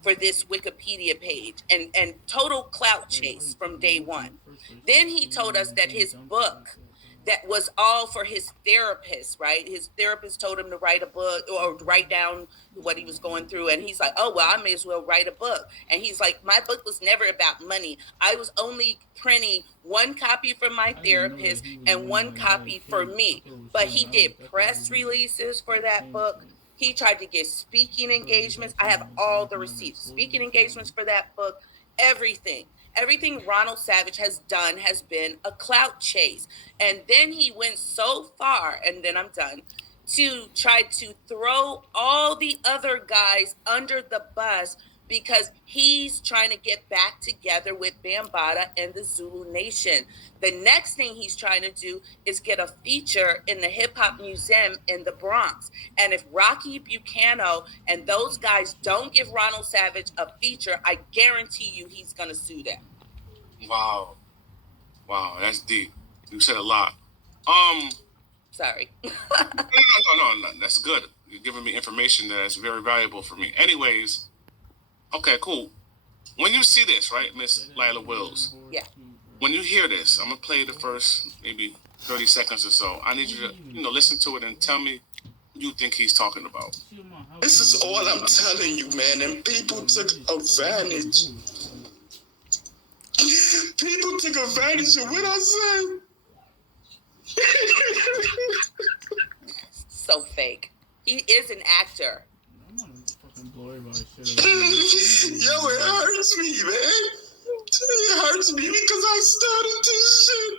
for this Wikipedia page, and total clout chase from day one. Then he told us that his book that was all for his therapist, right? His therapist told him to write a book or write down what he was going through. And he's like, oh, well, I may as well write a book. And he's like, my book was never about money. I was only printing one copy for my therapist and one copy for me. But he did press releases for that book. He tried to get speaking engagements. I have all the receipts, speaking engagements for that book, everything. Everything Ronald Savage has done has been a clout chase. And then he went so far, and then I'm done, to try to throw all the other guys under the bus because he's trying to get back together with Bambaataa and the Zulu Nation. The next thing he's trying to do is get a feature in the Hip Hop Museum in the Bronx. And if Rocky Buchanan and those guys don't give Ronald Savage a feature, I guarantee you he's going to sue them. Wow, that's deep. You said a lot. Sorry. No, that's good. You're giving me information that's very valuable for me. Anyways, okay, cool. When you see this, right, Miss Lila Wills? Yeah. When you hear this, I'm gonna play the first maybe 30 seconds or so. I need you to, listen to it and tell me what you think he's talking about. This is all I'm telling you, man. And people took advantage. People took advantage of what I said. So fake. He is an actor. Yo, it hurts me, man. It hurts me because I started this shit.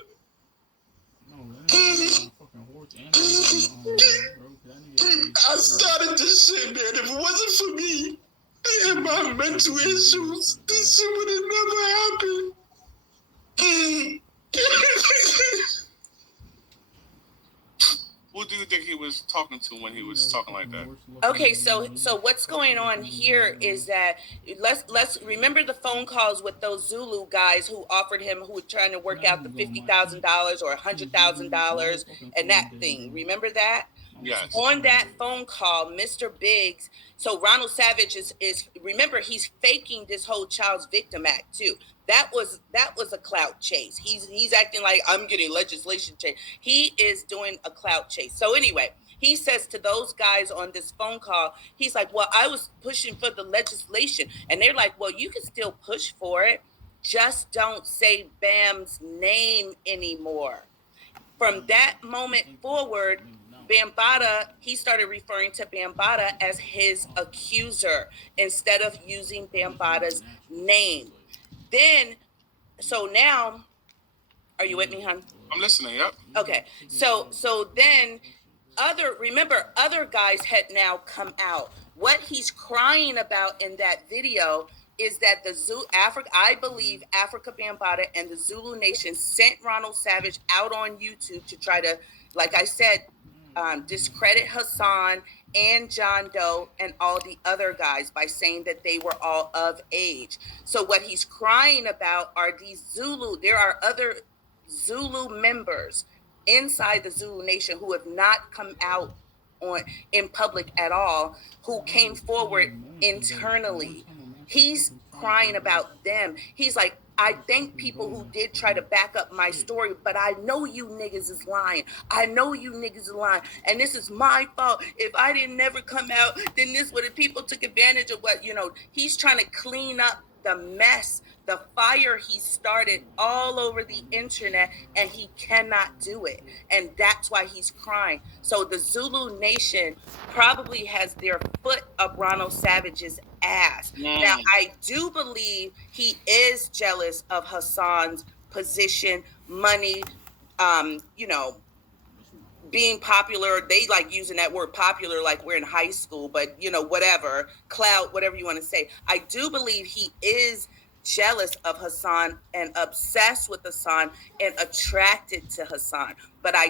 I started this shit, man. If it wasn't for me and my mental issues, this shit would have never happened. Who do you think he was talking to when he was talking like that? Okay, so what's going on here is that let's remember the phone calls with those Zulu guys who offered him, who were trying to work out the $50,000 or $100,000 and that thing. Remember that? Yes. On that phone call, Mr. Biggs. So Ronald Savage is remember, he's faking this whole Child's Victim Act too. That was a clout chase. He's acting like I'm getting legislation chase. He is doing a clout chase. So anyway, he says to those guys on this phone call, he's like, well, I was pushing for the legislation. And they're like, well, you can still push for it. Just don't say Bam's name anymore. From that moment forward, Bambaataa, he started referring to Bambaataa as his accuser instead of using Bambaataa's name. Then, so now, are you with me, hon? I'm listening, yep. Okay, so then other guys had now come out. What he's crying about in that video is that I believe Africa Bambaataa and the Zulu Nation sent Ronald Savage out on YouTube to try to, like I said, discredit Hassan and John Doe and all the other guys by saying that they were all of age. So what he's crying about are these there are other Zulu members inside the Zulu Nation who have not come out in public at all, who came forward internally. He's crying about them. He's like, I thank people who did try to back up my story, but I know you niggas is lying. I know you niggas is lying. And this is my fault. If I didn't never come out, then this would have people took advantage of what, he's trying to clean up the mess, the fire he started all over the internet, and he cannot do it. And that's why he's crying. So the Zulu Nation probably has their foot up Ronald Savage's ass. Now, I do believe he is jealous of Hassan's position, money, being popular. They like using that word popular like we're in high school, but whatever, clout, whatever you want to say. I do believe he is jealous of Hassan and obsessed with Hassan and attracted to Hassan. But I